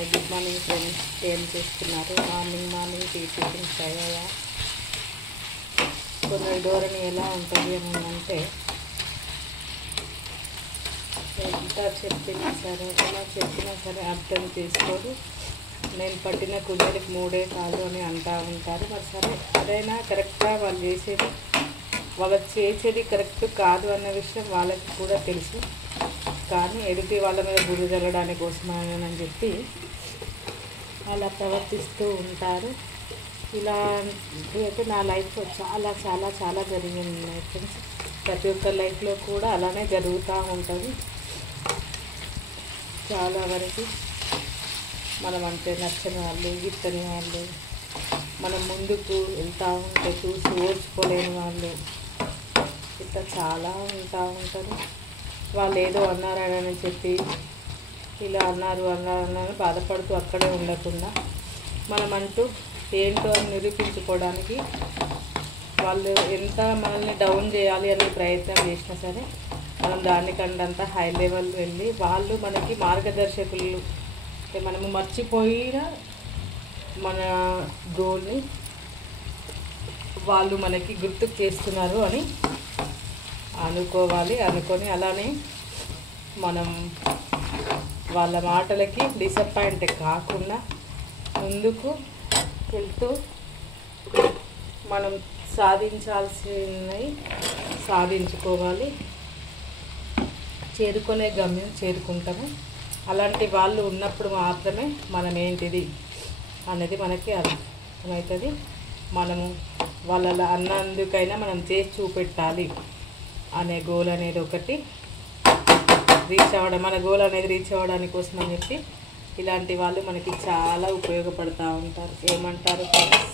Hi good morning friends. ఏం చేస్తున్నారు? Morning tea tiffins అయ్యాయా? కొందరు ధోరణి ఎలా ఉంటుంది అని అంటే, ఎంత చెప్పినా సరే ఎలా చెప్పినా సరే అర్థం చేసుకోరు. నేను పట్టిన కుండలికి మూడే కాదు అని అంటూ ఉంటారు. మరి సరే అదైనా కరెక్ట్గా వాళ్ళు చేసేది కరెక్ట్ కాదు అన్న విషయం వాళ్ళకి కూడా తెలుసు. కానీ ఎదుటి వాళ్ళ మీద బుద్ధి జరగడానికి కోసమని చెప్పి అలా ప్రవర్తిస్తూ ఉంటారు. ఇలా అయితే నా లైఫ్లో చాలా చాలా చాలా జరిగింది ఫ్రెండ్స్. ప్రతి ఒక్క లైఫ్లో కూడా అలానే జరుగుతూ ఉంటుంది. చాలా వరకు మనం అంటే నచ్చని వాళ్ళు, గిట్టని వాళ్ళు, మనం ముందుకు వెళ్తూ ఉంటే చూసి ఓర్చుకోలేని వాళ్ళు ఇట్లా చాలా ఉంటారు. వాళ్ళు ఏదో అన్నారని చెప్పి ఇలా అన్నారు బాధపడుతూ అక్కడే ఉండకుండా మనమంటూ ఏంటో అని నిరూపించుకోవడానికి వాళ్ళు ఎంత మనల్ని డౌన్ చేయాలి అనే ప్రయత్నం చేసినా సరే మనం దానికంటే హై లెవెల్ వెళ్ళి వాళ్ళు మనకి మార్గదర్శకులు. మనము మర్చిపోయిన మన గోల్ని వాళ్ళు మనకి గుర్తుకు చేస్తున్నారు అని అనుకొని అలానే మనం వాళ్ళ మాటలకి డిసప్పాయింట్ కాకుండా ముందుకు వెళ్తూ మనం సాధించాల్సినవి సాధించుకోవాలి. చేరుకునే గమ్యం చేరుకుంటాము. అలాంటి వాళ్ళు ఉన్నప్పుడు మాత్రమే మనం ఏంటిది అనేది మనకి అర్థమవుతుంది. మనము వాళ్ళ అన్నందుకైనా మనం చేసి చూపెట్టాలి అనే గోల్ అనేది ఒకటి మన గోల్ అనేది రీచ్ అవ్వడానికి కోసం అని చెప్పి ఇలాంటి వాళ్ళు మనకి చాలా ఉపయోగపడుతూ ఉంటారు. ఏమంటారు ఫ్రెండ్స్?